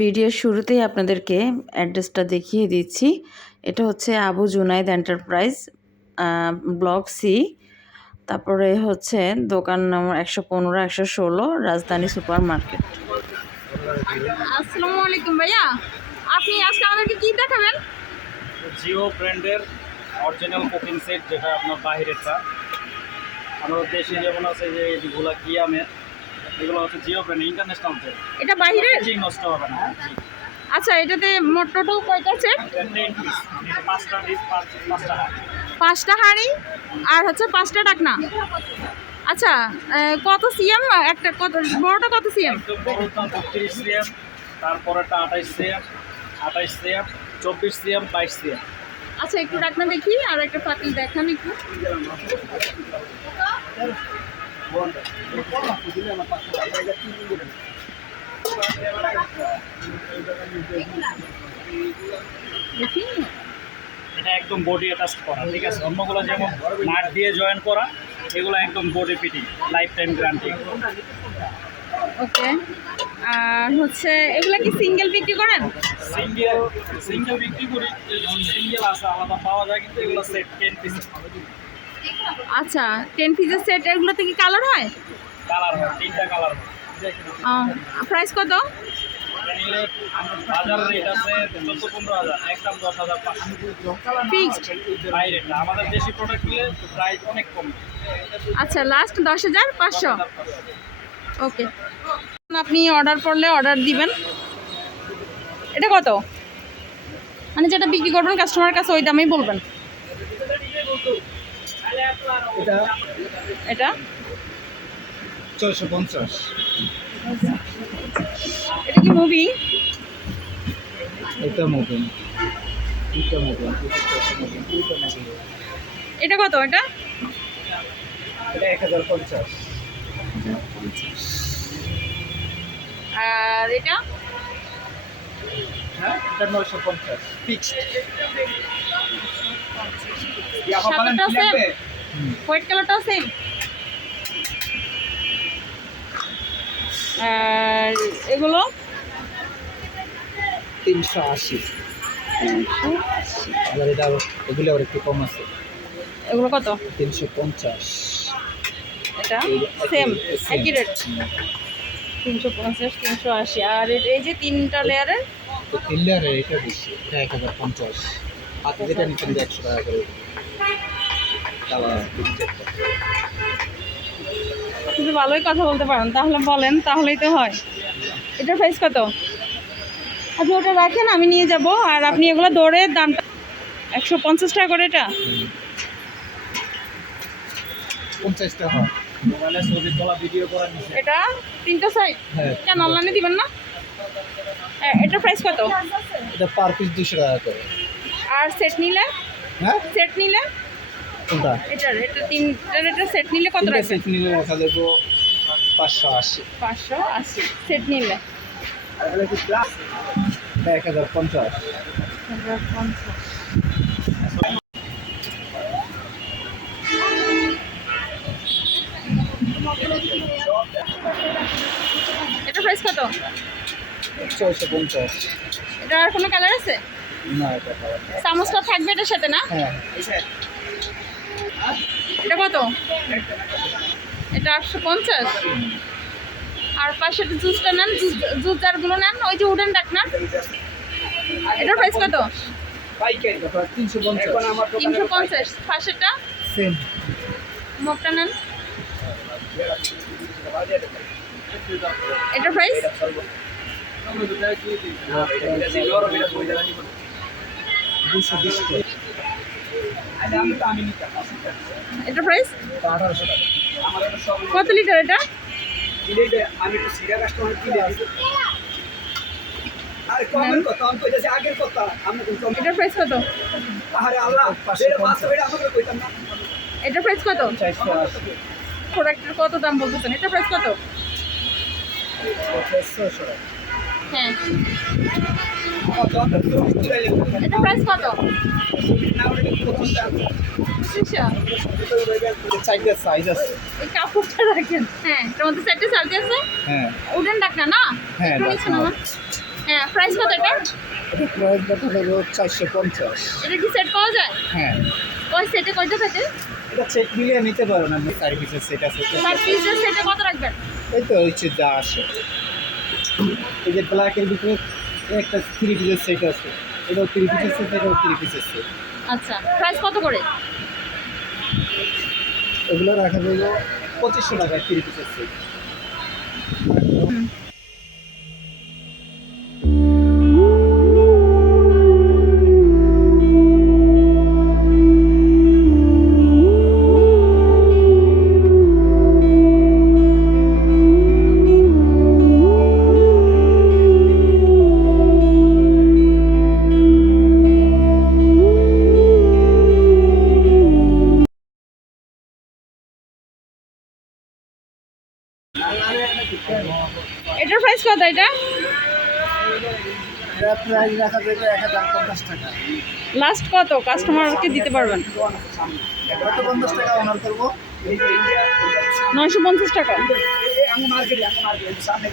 ভিডিওর শুরুতেই আপনাদেরকে অ্যাড্রেসটা দেখিয়ে দিচ্ছি। এটা হচ্ছে Abu Junaid enterprise, block C. তারপরে হচ্ছে দোকান নম্বর 115, 116, রাজধানী সুপার মার্কেট। আসসালামু আলাইকুম ভাইয়া, আপনি আজকে আমাদেরকে কি দেখাবেন? জিও ব্র্যান্ডের অরিজিনাল কুকিং সেট, যেটা আপনার বাহিরেরটা। আমাদের দেশে যেমন আছে যে এগুলো কিয়ামের, এগুলো হচ্ছে জিও ব্র্যান্ডের ইন্টারন্যাশনাল সেট। এটা বাইরের? ঠিক নষ্ট হবে না। আচ্ছা, এটাতে মোট টোটাল কয়টা সেট? 10 পিস, 5টা ডিশ, 5টা হাঁড়ি। 5টা হাঁড়ি আর হচ্ছে 5টা ডাকনা। আচ্ছা, কত সিএম একটা? কত বড়টা কত সিএম? একদম বড়টা 32 সিএম, তারপরেটা 28 সিএম, 28 সিএম, 24 সিএম, 22 সিএম। আচ্ছা, একটু ডাকনা দেখি আর একটা পাতিল দেখান একটু। দেখি, এটা একদম বডি অ্যাটাচ করা, ঠিক আছে? অন্যগুলো যেমন নাট দিয়ে জয়েন করা, এগুলো একদম body fitting, lifetime guarantee. Okay. আর হচ্ছে এগুলা কি সিঙ্গেল বিক্রি করেন? সিঙ্গেল বিক্রি করি, সিঙ্গেল আছে আলাদা পাওয়া যায়, কিন্তু এগুলো সেট 10 পিস। আচ্ছা, 10 পিসের সেট। এগুলোতে কি কালার হয়? কালার হয়, 3টা কালার হয়। প্রাইস কত? নিলে বাজার রেট আছে 14-15 হাজার, একদম 10,500 ফিক্সড? বাইরেটা। আমাদের দেশি প্রোডাক্ট নিলে প্রাইস অনেক কম। আচ্ছা, লাস্ট 10,500। ওকে, আপনি অর্ডার করলে অর্ডার দিবেন। এটা কত? মানে যেটা বিক্রি করবেন কাস্টমারের কাছে ওই দামেই বলবেন। এটা 450। এটা কি মুভি? এটা মোবাইল, এটা কত? এটা এটা 1050। আর এটা হ্যাঁ, এটা 950 ফিক্সড। সাদাটাও সেম, হোয়াইট কালারটাও সেম। আর এগুলো 380। আর এটা এগুলো আর একটু কম আছে, এগুলো কত? 350। এটা সেম, একই রেট, 350, 380। আর এই যে 3টা লেয়ারের তো 3 লেয়ারের এটা বেশি, এটা 1050। হাতে যেটা নিচ্ছেন 100 টাকা করে। কিন্তু ভালোই কথা বলতে পারেন, তাহলে বলেন, তাহলেই তো হয়। এটার প্রাইস কত? আপনি ওটা রাখেন, আমি নিয়ে যাব। আর আপনি এগুলো দৌড়ে দামটা 150 টাকা করে। এটা 50 টাকা হয়। মোবাইলে ছবি তোলা, ভিডিও করা নিষেধ। এটা 3টা সাইজ। হ্যাঁ। কেন অনলাইনে দিবেন না? এটার প্রাইস কত? এটা পার পিস 200 টাকা করে। আর সেট নিলে? হ্যাঁ, সেট নিলে কোনটা? এটা 3টার সেট নিলে কত রাখবেন? সেট নিলে রাখা দেবো 580। 580 সেট নিলে। এটা 1050। এটা প্রাইস কত? 450। এটা আর কোনো কালার আছে? না, এটা খারাপ। চামচটা থাকবে এটার সাথে না? হ্যাঁ, এটা কত? এটা 850। আর পাশে জুসটা নেন, জুস জারগুলো নেন, ওই যে উডেন ডাক না, এটার প্রাইস কত? পাইকারি 350। 350। পাশেরটা সেম। মগটা নেন, এটার প্রাইস? 220 টাকা। এটার প্রাইস 1800 টাকা। কত লিটার এটা? আমি একটু সিরিয়াস কাস্টমার কিনে দিই। আরে কমেন্ট করতে আমি কইতাছি আগের কথা, আমি কোন এটার প্রাইস কত? আরে আল্লাহ, এটা 500 এটা আমাকে কইতাম না। এটার প্রাইস কত? 480। প্রোডাক্টের কত দাম বলতেছেন? এটার প্রাইস কত? 600 টাকা। হ্যাঁ, এটার প্রাইস কত? 2500। চারটা সাইজ আছে। এই কাপড়টা রাখেন। হ্যাঁ, এটার মধ্যে 4টে সাইজ আছে। হ্যাঁ, উডেন ডাক না? হ্যাঁ, একটু নিচে নামান। হ্যাঁ, প্রাইস কত এটা? এটা প্রাইস ব্যাটা হলো 450। এটা কি সেট পাওয়া যায়? হ্যাঁ, কয় সেটে কয়টা থাকে? এটা চেক মিলিয়ে নিতে পারেন আপনি। 4 পিসের সেট আছে। 4 পিসের সেটে কত রাখবেন? এই তো হচ্ছে যা আসে। এই যে ব্ল্যাকের ভিতরে একটা 3 পিসের সেট আছে, এটাও 3 পিসের সেট, এটাও 3 পিসের সেট। আচ্ছা, প্রাইস কত করে? এগুলো রাখা যাবে 2500 টাকা 3 পিসের সেট। এটার প্রাইস কত এটা? এটা প্রাইস রাখা যাবে 1050 টাকা। লাস্ট কত কাস্টমারকে দিতে পারবেন? 150 টাকা অনার করব। 950 টাকা। আমি মার্কেটে সামনে